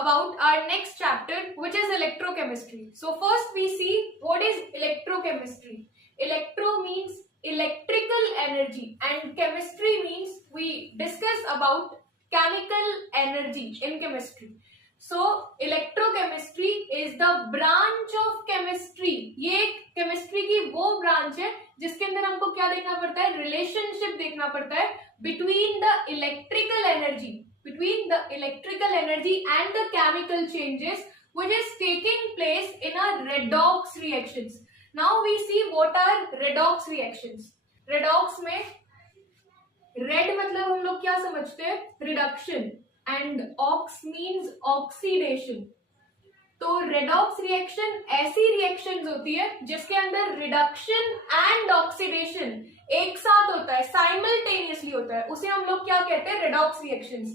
about our next chapter, which is electrochemistry. So first we see what is electrochemistry. Electro means electrical energy and chemistry means we discuss about chemical energy in chemistry. So electrochemistry is the branch of chemistry. ये chemistry की वो branch है जिसके अंदर हमको क्या देखना पड़ता है, relationship देखना पड़ता है between the electrical energy and the chemical changes which is taking place in a redox reactions. Now we see what are redox reactions. Redox में red मतलब हम लोग क्या समझते हैं, reduction, and ox means oxidation. तो redox reaction ऐसी reactions होती है जिसके अंदर reduction and oxidation एक साथ होता है, simultaneously होता है, उसे हम लोग क्या कहते हैं, redox reactions.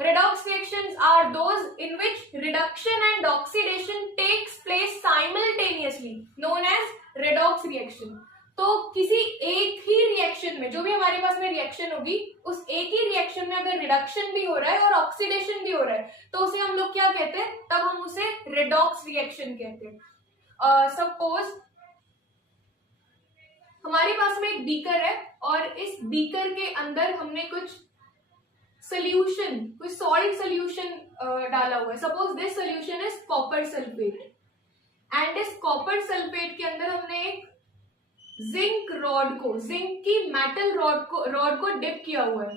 Redox reactions are those in which reduction and oxidation takes place simultaneously, known as redox reaction. तो किसी एक ही रिएक्शन में, जो भी हमारे पास में रिएक्शन होगी, उस एक ही रिएक्शन में अगर रिडक्शन भी हो रहा है और ऑक्सीडेशन भी हो रहा है तो उसे हम लोग क्या कहते हैं, तब हम उसे रेडॉक्स रिएक्शन कहते हैं. सपोज हमारे पास में एक बीकर है और इस बीकर के अंदर हमने कुछ सोल्यूशन, कुछ सॉल्ट सोल्यूशन डाला हुआ है. Suppose this solution is copper sulphate and इस कॉपर सल्फेट के अंदर हमने एक जिंक रॉड को, जिंक की मेटल रॉड को डिप किया हुआ है.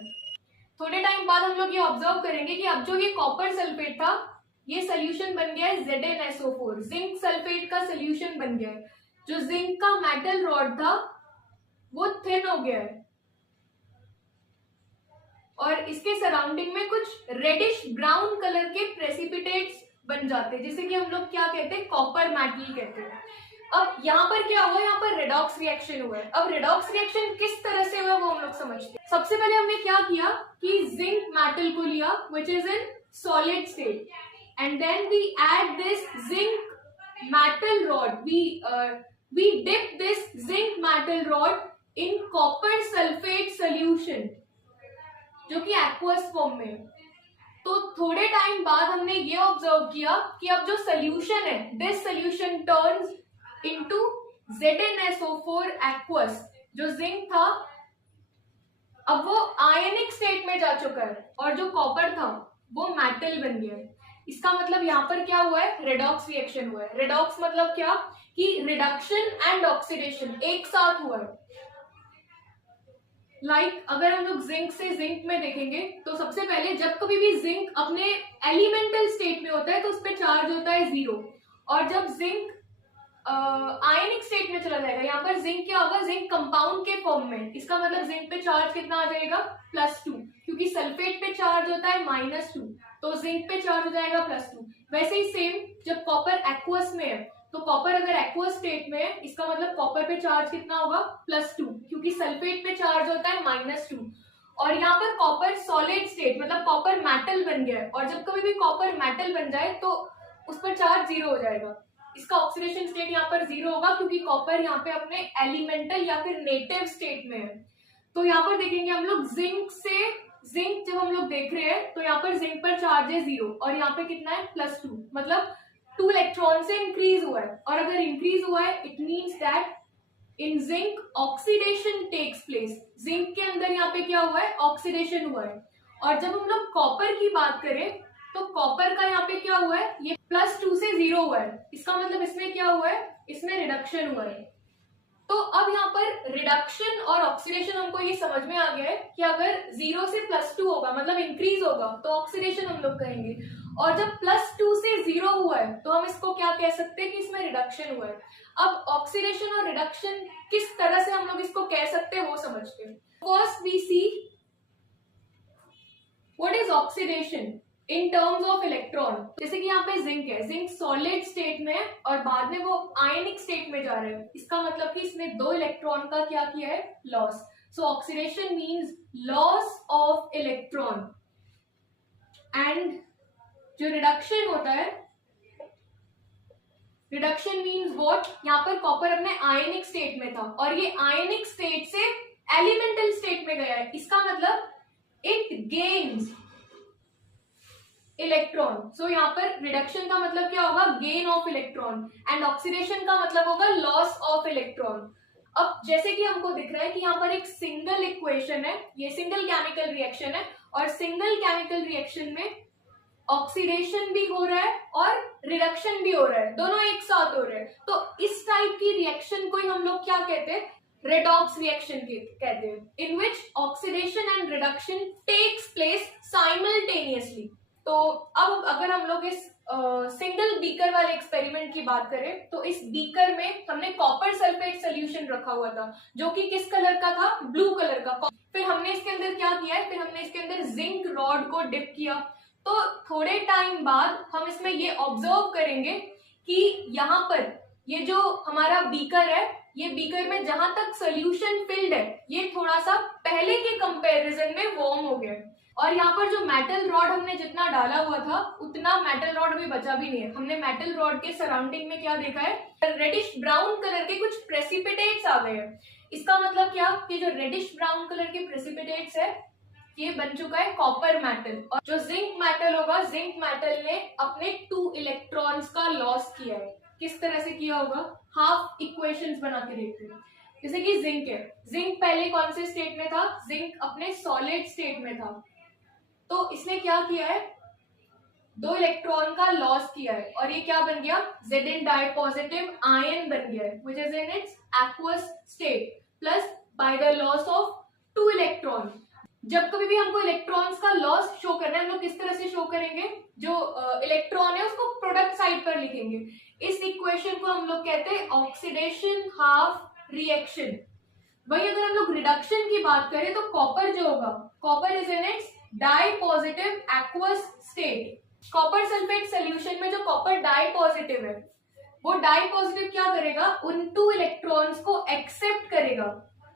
थोड़े टाइम बाद हम लोग ये ऑब्जर्व करेंगे कि अब जो ये कॉपर सल्फेट था, ये सोल्यूशन बन गया है ZnSO4, जिंक सल्फेट का सोल्यूशन बन गया है. जो जिंक का मेटल रॉड था वो थिन हो गया है और इसके सराउंडिंग में कुछ रेडिश ब्राउन कलर के प्रेसिपिटेट्स बन जाते हैं, जिसे कि हम लोग क्या कहते हैं, कॉपर मेटल कहते हैं. अब यहाँ पर क्या हुआ, यहाँ पर रेडॉक्स रिएक्शन हुआ है. अब रेडॉक्स रिएक्शन किस तरह से हुआ वो हम लोग समझते हैं. सबसे पहले हमने क्या किया कि जिंक मेटल को लिया which is in solid state and then we add this zinc metal rod, we dip this zinc metal rod in copper sulfate solution जो कि aqueous form में है. तो थोड़े टाइम बाद हमने ये ऑब्जर्व किया कि अब जो सोल्यूशन है, this solution turns into ZnSO4 aqueous. जो जिंक था अब वो आयनिक स्टेट में जा चुका है और जो कॉपर था वो मेटल बन गया है. इसका मतलब यहाँ पर क्या हुआ है, रेडॉक्स रिएक्शन हुआ है. रेडॉक्स मतलब क्या कि रिडक्शन एंड ऑक्सीडेशन एक साथ हुआ है. अगर हम लोग जिंक से जिंक में देखेंगे तो सबसे पहले जब कभी भी जिंक अपने एलिमेंटल स्टेट में होता है तो उस पर चार्ज होता है 0 और जब जिंक आयनिक स्टेट में चला जाएगा, यहाँ पर जिंक क्या होगा, जिंक कंपाउंड के फॉर्म में. इसका मतलब जिंक पे चार्ज कितना आ जाएगा, +2, क्योंकि सल्फेट पे चार्ज होता है -2 तो जिंक पे चार्ज हो जाएगा +2. वैसे ही सेम जब कॉपर एक्वस में है तो कॉपर अगर एक्वस स्टेट में है, इसका मतलब कॉपर पे चार्ज कितना होगा, +2, क्योंकि सल्फेट पे चार्ज होता है -2. और यहाँ पर कॉपर सॉलिड स्टेट मतलब कॉपर मेटल बन गया है और जब कभी भी कॉपर मेटल बन जाए तो उस पर चार्ज 0 हो जाएगा. इसका ऑक्सीडेशन स्टेट यहाँ पर 0 होगा क्योंकि कॉपर यहाँ पे अपने एलिमेंटल या फिर नेटिव स्टेट में है. तो यहाँ पर देखेंगे हम लोग जिंक जब हम लोग देख रहे हैं तो यहाँ पर जिंक पर चार्ज है 0 और यहाँ पे कितना है, +2, मतलब 2 इलेक्ट्रॉन से इंक्रीज हुआ है. और अगर इंक्रीज हुआ है it means that in zinc oxidation takes place. Zinc के अंदर यहाँ पे क्या हुआ है, ऑक्सीडेशन हुआ है. और जब हम लोग कॉपर की बात करें तो कॉपर का यहाँ पे क्या हुआ है, ये +2 से 0 हुआ है. इसका मतलब इसमें क्या हुआ है, इसमें रिडक्शन हुआ है. तो अब यहाँ पर रिडक्शन और ऑक्सीडेशन हमको ये समझ में आ गया है कि अगर 0 से +2 होगा मतलब इंक्रीज होगा तो ऑक्सीडेशन हम लोग कहेंगे, और जब +2 से 0 हुआ है तो हम इसको क्या कह सकते हैं कि इसमें रिडक्शन हुआ है. अब ऑक्सीडेशन और रिडक्शन किस तरह से हम लोग इसको कह सकते हैं वो समझते हैं. First we see what is oxidation in terms of electron. जैसे कि यहाँ पे जिंक है, जिंक सॉलिड स्टेट में है और बाद में वो आयनिक स्टेट में जा रहे हैं. इसका मतलब कि इसने 2 इलेक्ट्रॉन का क्या किया है, loss. So oxidation means loss of electron. And जो रिडक्शन होता है, रिडक्शन मींस व्हाट, यहाँ पर कॉपर अपने आयनिक स्टेट में था और ये आयनिक स्टेट से एलिमेंटल स्टेट में गया है. इसका मतलब इट गेन्स इलेक्ट्रॉन। सो यहाँ पर रिडक्शन का मतलब क्या होगा, gain of electron, and oxidation का मतलब होगा लॉस ऑफ इलेक्ट्रॉन। अब जैसे कि हमको दिख रहा है कि यहाँ पर एक सिंगल इक्वेशन है, ये सिंगल केमिकल रिएक्शन है, और सिंगल केमिकल रिएक्शन में ऑक्सीडेशन भी हो रहा है और रिडक्शन भी हो रहा है, दोनों एक साथ हो रहे हैं। तो इस टाइप की रिएक्शन को ही हम लोग क्या कहते हैं, रेडॉक्स रिएक्शन कहते हैं, in which oxidation and reduction takes place simultaneously. तो अब अगर हम लोग इस सिंगल बीकर वाले एक्सपेरिमेंट की बात करें, तो इस बीकर में हमने कॉपर सल्फेट सोल्यूशन रखा हुआ था, जो कि किस कलर का था, ब्लू कलर का। फिर हमने इसके अंदर क्या किया है, फिर हमने इसके अंदर जिंक रॉड को डिप किया। तो थोड़े टाइम बाद हम इसमें ये ऑब्जर्व करेंगे कि यहाँ पर ये जो हमारा बीकर है, ये बीकर में जहां तक सोल्यूशन फिल्ड है, ये थोड़ा सा पहले के कंपैरिजन में वार्म हो गया है। और यहाँ पर जो मेटल रॉड हमने जितना डाला हुआ था, उतना मेटल रॉड अभी बचा भी नहीं है। हमने मेटल रॉड के सराउंडिंग में क्या देखा है, रेडिश ब्राउन कलर के कुछ प्रेसिपिटेट्स आ गए हैं। इसका मतलब क्या कि जो रेडिश ब्राउन कलर के प्रेसिपिटेट्स है, ये बन चुका है कॉपर मेटल। और जो जिंक मेटल होगा, जिंक मेटल ने अपने 2 इलेक्ट्रॉन्स का लॉस किया है। किस तरह से किया होगा, हाफ इक्वेशंस बना के देखते हैं। जैसे कि जिंक है, जिंक पहले कौन से स्टेट में था, जिंक अपने सॉलिड स्टेट में था। तो इसने क्या किया है, 2 इलेक्ट्रॉन का लॉस किया है, और ये क्या बन गया, Zn डाइपॉजिटिव आयन बन गया है, which is in its aqueous state, plus by the loss of 2 electron. जब कभी भी हमको इलेक्ट्रॉन्स का लॉस शो करना है, हम लोग किस तरह से शो करेंगे, जो इलेक्ट्रॉन है उसको प्रोडक्ट साइड पर लिखेंगे। इस इक्वेशन को हम लोग कहते हैं ऑक्सीडेशन हाफ रिएक्शन। वही अगर हम लोग रिडक्शन की बात करें, तो कॉपर जो होगा, copper is in its di positive aqueous state. Copper sulphate solution में जो कॉपर डाई पॉजिटिव है, वो डाई पॉजिटिव क्या करेगा, उन 2 इलेक्ट्रॉन्स को एक्सेप्ट करेगा।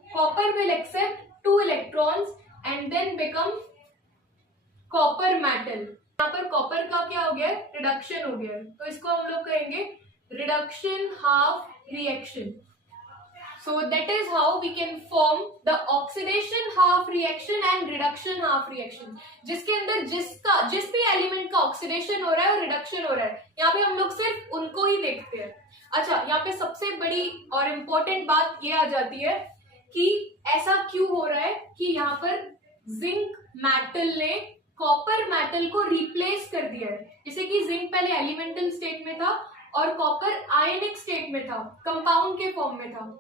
Copper will accept 2 electrons and then become copper metal. यहाँ पर कॉपर का क्या हो गया, रिडक्शन हो गया है, तो इसको हम लोग कहेंगे reduction half reaction. So that is how we can form the oxidation half reaction and reduction half reaction, जिसके अंदर जिस भी एलिमेंट का ऑक्सीडेशन हो रहा है और रिडक्शन हो रहा है, यहाँ पे हम लोग सिर्फ उनको ही देखते हैं। अच्छा, यहाँ पे सबसे बड़ी और इम्पोर्टेंट बात ये आ जाती है कि ऐसा क्यों हो रहा है कि यहाँ पर जिंक मेटल ने कॉपर मेटल को रिप्लेस कर दिया है। जैसे कि जिंक पहले एलिमेंटल स्टेट में था और कॉपर आयनिक स्टेट में था, कंपाउंड के फॉर्म में था।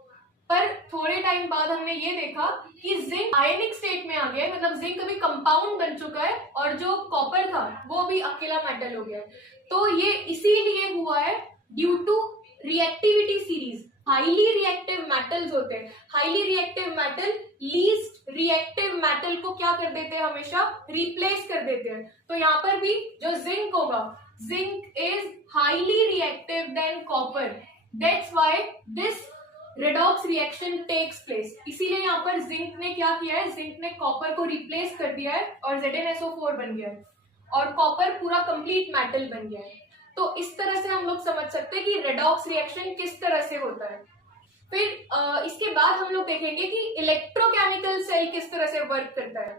पर थोड़े टाइम बाद हमने ये देखा कि जिंक आयनिक स्टेट में आ गया है, मतलब जिंक अभी कंपाउंड बन चुका है, और जो कॉपर था वो भी अकेला मेटल हो गया है। तो ये इसीलिए हुआ है due to reactivity series. Highly reactive metals होते हैं, highly reactive metal least reactive metal को क्या कर देते हैं, हमेशा रिप्लेस कर देते हैं। तो यहाँ पर भी जो जिंक होगा, zinc is highly reactive then copper, that's why this redox reaction takes place. इसीलिए यहाँ पर जिंक ने क्या किया है, जिंक ने कॉपर को रिप्लेस कर दिया है और ZnSO4 बन गया है, और कॉपर पूरा कंप्लीट मेटल बन गया है। तो इस तरह से हम लोग समझ सकते हैं कि रेडॉक्स रिएक्शन किस तरह से होता है। फिर इसके बाद हम लोग देखेंगे कि इलेक्ट्रोकेमिकल सेल किस तरह से वर्क करता है।